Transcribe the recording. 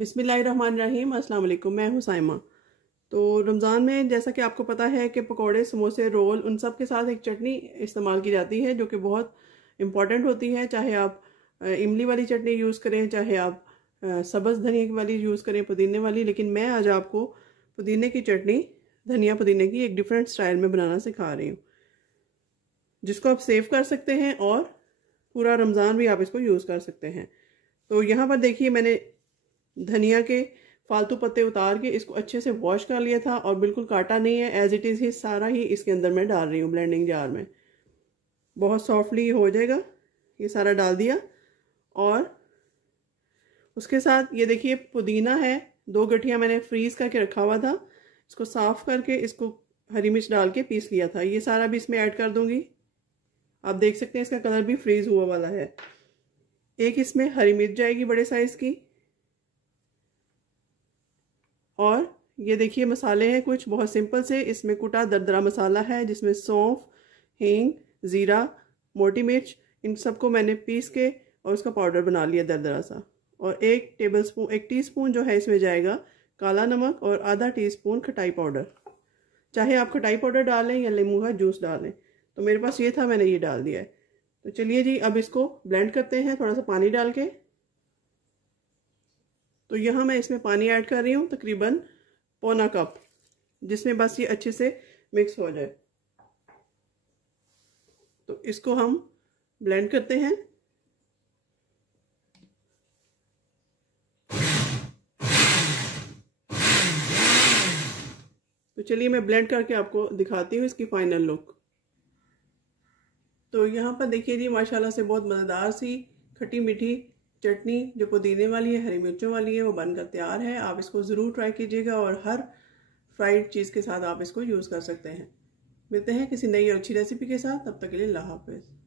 बिस्मिल्लाहिर्रहमानिर्रहीम, अस्सलाम वालेकुम। मैं हूँ साइमा। तो रमज़ान में जैसा कि आपको पता है कि पकोड़े, समोसे, रोल, उन सब के साथ एक चटनी इस्तेमाल की जाती है जो कि बहुत इम्पॉर्टेंट होती है। चाहे आप इमली वाली चटनी यूज़ करें, चाहे आप सब्ज़ धनिया वाली यूज़ करें, पुदीने वाली। लेकिन मैं आज आपको पुदीने की चटनी, धनिया पुदीने की एक डिफरेंट स्टाइल में बनाना सिखा रही हूँ, जिसको आप सेव कर सकते हैं और पूरा रमज़ान भी आप इसको यूज़ कर सकते हैं। तो यहाँ पर देखिए, मैंने धनिया के फालतू पत्ते उतार के इसको अच्छे से वॉश कर लिया था और बिल्कुल काटा नहीं है, एज इट इज़ ही सारा ही इसके अंदर मैं डाल रही हूँ ब्लेंडिंग जार में। बहुत सॉफ्टली हो जाएगा। ये सारा डाल दिया और उसके साथ ये देखिए पुदीना है, 2 गठिया मैंने फ्रीज करके रखा हुआ था। इसको साफ करके इसको हरी मिर्च डाल के पीस लिया था। ये सारा भी इसमें ऐड कर दूंगी। आप देख सकते हैं इसका कलर भी फ्रीज हुआ वाला है। एक इसमें हरी मिर्च जाएगी बड़े साइज की। और ये देखिए मसाले हैं कुछ बहुत सिंपल से। इसमें कुटा दरदरा मसाला है जिसमें सौंफ, हींग, ज़ीरा, मोटी मिर्च, इन सबको मैंने पीस के और उसका पाउडर बना लिया दरदरा सा। और 1 टीस्पून जो है इसमें जाएगा काला नमक और आधा टीस्पून खटाई पाउडर। चाहे आप खटाई पाउडर डालें या नींबू का जूस डालें, तो मेरे पास ये था, मैंने ये डाल दिया है। तो चलिए जी, अब इसको ब्लेंड करते हैं थोड़ा सा पानी डाल के। तो यहाँ मैं इसमें पानी ऐड कर रही हूँ तकरीबन पौना कप, जिसमें बस ये अच्छे से मिक्स हो जाए। तो इसको हम ब्लेंड करते हैं। तो चलिए मैं ब्लेंड करके आपको दिखाती हूँ इसकी फाइनल लुक। तो यहाँ पर देखिए जी, माशाल्लाह से बहुत मज़ेदार सी खट्टी मीठी चटनी जो पुदीने वाली है, हरी मिर्चों वाली है, वो बनकर तैयार है। आप इसको ज़रूर ट्राई कीजिएगा और हर फ्राइड चीज़ के साथ आप इसको यूज़ कर सकते हैं। मिलते हैं किसी नई और अच्छी रेसिपी के साथ, तब तक के लिए अल्लाह हाफ़िज़।